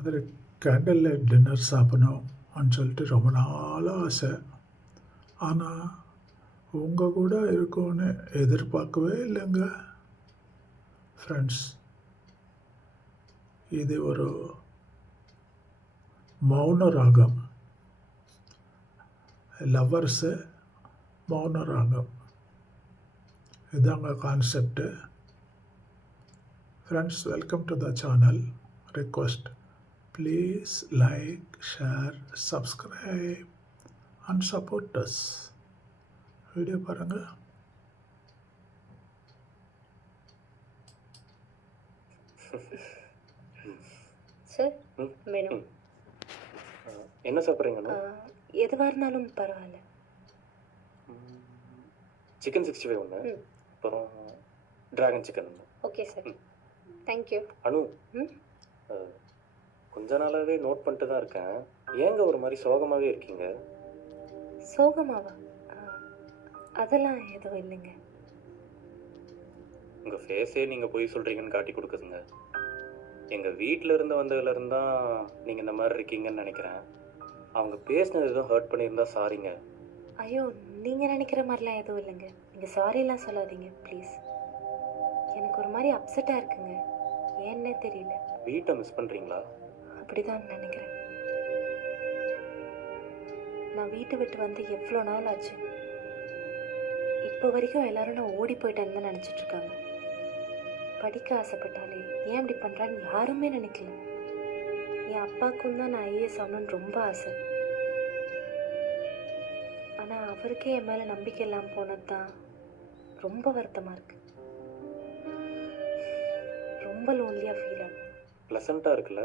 அதில் candle light dinner சாப்பிடணும்னு சொல்லிட்டு ரொம்ப நாளாக ஆசை. ஆனால் உங்கள் கூட இருக்கும்னு எதிர்பார்க்கவே இல்லைங்க ஃப்ரெண்ட்ஸ். இது ஒரு மௌன ராகம், லவ்வர்ஸு மௌன ராகம், இதாங்க concept. Friends, welcome to the channel. Request, please like, share, subscribe and support us. Video பாருங்க. சார் வேணும். என்ன சாப்பிட்றீங்கண்ணா? எதுவாக இருந்தாலும் பரவாயில்ல. சிக்கன் 65 ஒன்று, அப்புறம் ட்ராகன் சிக்கன் ஒன்று. Okay sir, thank you. அனு, கொஞ்ச நாளாகவே நோட் பண்ணிட்டு தான் இருக்கேன். ஏங்க ஒரு மாதிரி சோகமாகவே இருக்கீங்க? சோகமாவா? அதெல்லாம் எதுவும் இல்லைங்க. உங்கள் ஃபேஸே நீங்கள் போய் சொல்கிறீங்கன்னு காட்டி கொடுக்குதுங்க. எங்கள் வீட்டில் இருந்து வந்ததுலேருந்து தான் நீங்கள் இந்த மாதிரி இருக்கீங்கன்னு நினைக்கிறேன். அவங்க பேசினது எதுவும் ஹர்ட் பண்ணியிருந்தா சாரிங்க. ஐயோ, நீங்கள் நினைக்கிற மாதிரிலாம் எதுவும் இல்லைங்க. நீங்கள் சாரிலாம் சொல்லாதீங்க ப்ளீஸ். எனக்கு ஒரு மாதிரி அப்செட்டாக இருக்குங்க, ஏன்னே தெரியல. வீட்டை மிஸ் பண்ணுறீங்களா? அப்படிதான் நினைக்கிறேன். நான் வீட்டை விட்டு வந்து எவ்வளோ நாள் ஆச்சு. இப்போ வரைக்கும் எல்லாரும் நான் ஓடி போயிட்டேன்னு தான் நினச்சிட்டு இருக்காங்க. படிக்க ஆசைப்பட்டாலே ஏன் இப்படி பண்ணுறான்னு யாருமே நினைக்கல. என் அப்பாவுக்கும் தான் நான் ஐஏஎஸ் ஆகணும்னு ரொம்ப ஆசை. ஆனால் அவருக்கே என் மேலே நம்பிக்கை இல்லாமல் போனது தான் ரொம்ப வருத்தமாக இருக்கு. ரொம்ப லோன்லியாக ஃபீல் ஆகும். ப்ளசண்ட்டாக இருக்குல்ல?